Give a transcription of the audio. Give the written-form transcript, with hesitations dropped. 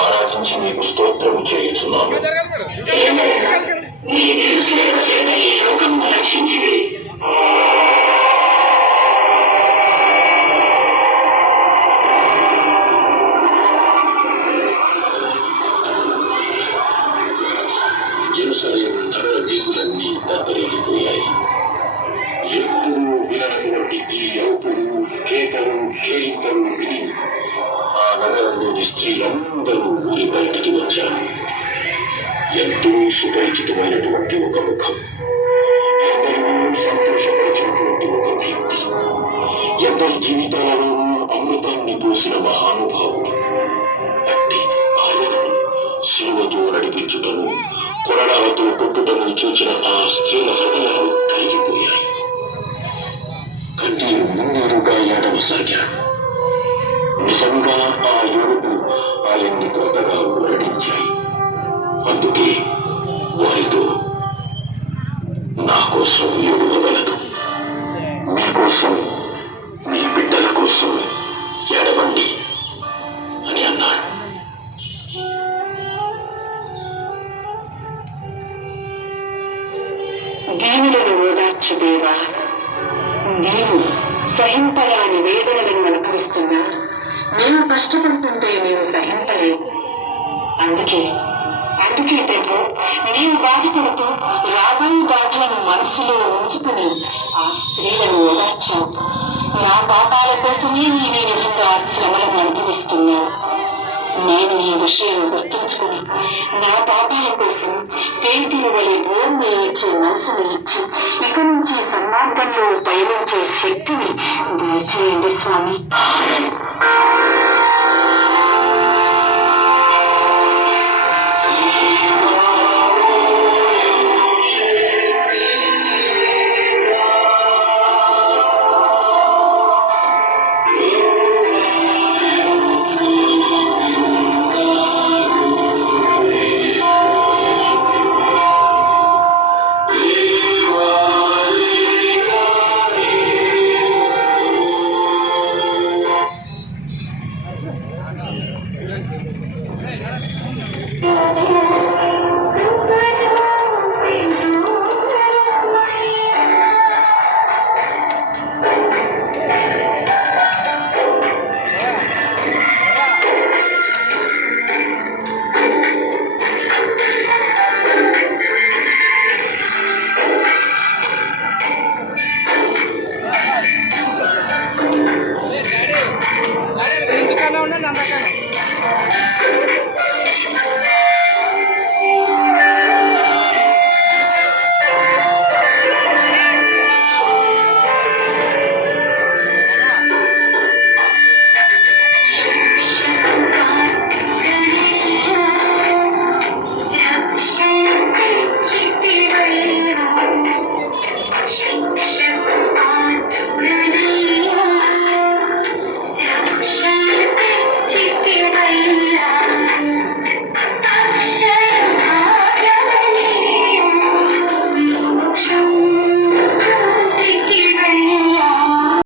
ఆరాధించి నీకు స్తోత్రము చేయుచున్నాను. జెరూసలేము నగర వీధులన్నీ దద్దరిల్లిపోయాయి. ఎప్పుడూ విననటువంటి ఈ అరుపులు, కేకలు, కేరింతలు విని ఆ నగరంలోని స్త్రీలందరూ ఊరి బయటికి వచ్చారు. ఎంతో సుపరిచితమైనటువంటి ఒక ముఖం, ఎందరినో సంతోషపరిచినటువంటి ఒక వ్యక్తి, ఎందరి జీవితాలలోనూ అమృతాన్ని పోసిన మహానుభావుడు అట్టి ఆయనను శిలువతో నడిపించుటను, కొరడాలతో కొట్టుటను చూచిన ఆ స్త్రీల హృదయాలు కరిగిపోయాయి. కన్నీరు మున్నీరుగా ఏడవసాగాడు. నిజంగా ఆ ఏడుపు ఆయన్ని కొత్తగా ఊరడించాయి. అందుకే వారితో, నా కోసం ఏడవగలదు, మీకోసం, మీ బిడ్డల కోసం ఏడవండి అని అన్నాడు. దీనులను ఓదార్చు దేవా, నీవు సహింపరాని వేదనలను అనుభవిస్తున్నా నీవు కష్టపడుతుంటే నీవు సహింపలేవు. అందుకే ప్రభు, నీవు బాధపడుతూ రాబోయే బాధలను మనసులో ఉంచుకుని ఆ స్త్రీలను ఓదార్చావు. నా పాపాల కోసమే నీవే విధంగా ఆ శ్రమలను అనుభవిస్తున్నావు. నేను ఈ విషయం గుర్తుంచుకుని నా పాపాల కోసం పేతురు వలె భూమి ఇచ్చే మనసును ఇచ్చి ఇక నుంచి సన్మార్గంలో పయనించే శక్తిని దయచేయండి స్వామి.